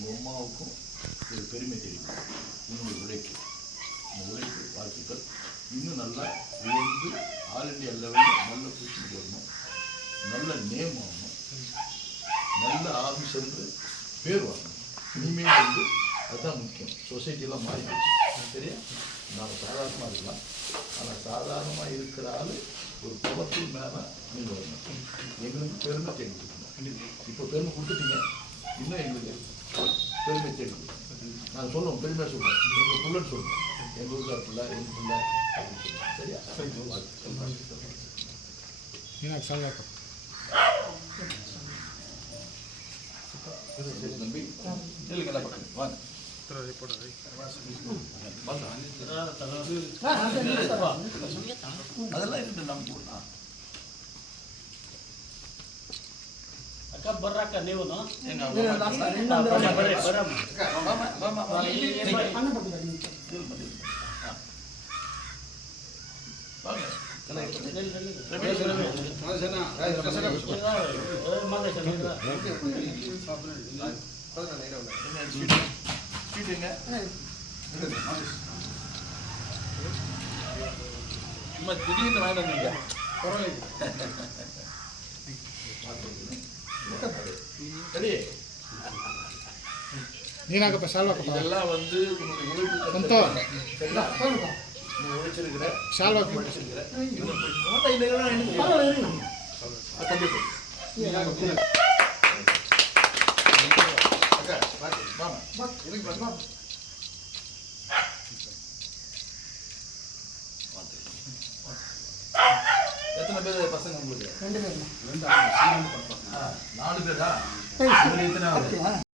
உங்கள் அம்மாவுக்கும் ஒரு பெருமை தெரியும் உங்களுடைய உழைப்பு இந்த உழைப்பு வாழ்த்துக்கள். இன்னும் நல்லா உயர்ந்து ஆல் இண்டியா லெவலில் நல்ல பொசிஷனுக்கு வரணும் நல்ல நேம் ஆகணும் நல்ல ஆஃபீஸருக்கு பேர் வாங்கணும். இனிமேல் வந்து அதுதான் முக்கியம். சொசைட்டிலாம் மாறி போச்சு சரியா? நாம் சாதாரணமாக இருக்கலாம். ஆனால் சாதாரணமாக இருக்கிற ஆள் ஒரு பவர்ஃபுல் மேலே நீங்கள் வரணும். எங்களுக்கு பெருமை தெரிஞ்சுக்கணும் இப்போ பெருமை கொடுத்துட்டீங்க. இன்னும் எங்களுக்கு நான் சொல்லுவோம் பெருமை சொல்லுவோம் எங்கள் பிள்ளைன்னு சொல்லுவோம் எங்கள் ஊருக்கார பிள்ளை எங்கள் பிள்ளை அப்படின்னு சொல்லுவோம் சரியா. எனக்கு சரி, தம்பி. நில்லுங்க எல்லா பக்கம் வாங்க. அதெல்லாம் இருக்கு நம்ம ಬರ್ರಕ್ಕ ನೀವು எங்க அவங்க ಬರ್ರಿ ಬರ್ರಿ சரி. நீனாக இப்போ சால்வா கப்பா இதெல்லாம் வந்து உன்னுடைய உழைப்பு சந்தோஷம். சரிங்களா? நீ உழைச்சிருக்கிற சால்வா படிச்சிருக்கிற எத்தனை பேர் பசங்க உங்களுக்கு? ரெண்டு பேர் நாலு பேரா? உங்களுக்கு எத்தனை ஆகுது?